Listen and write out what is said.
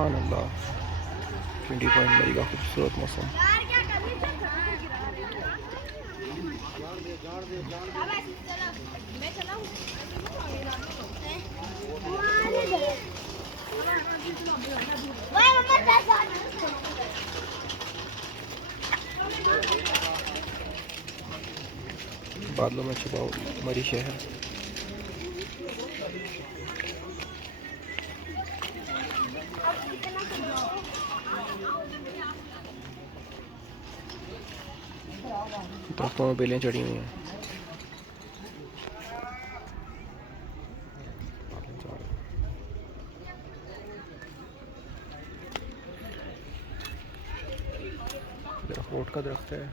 सुभान अल्लाह। 20 पॉइंट मरी का खूबसूरत मौसम। बादलों में छुपा मरी शहर। दरख्तों में बेलें चढ़ी हुई हैं। अखरोट का दरख्त है।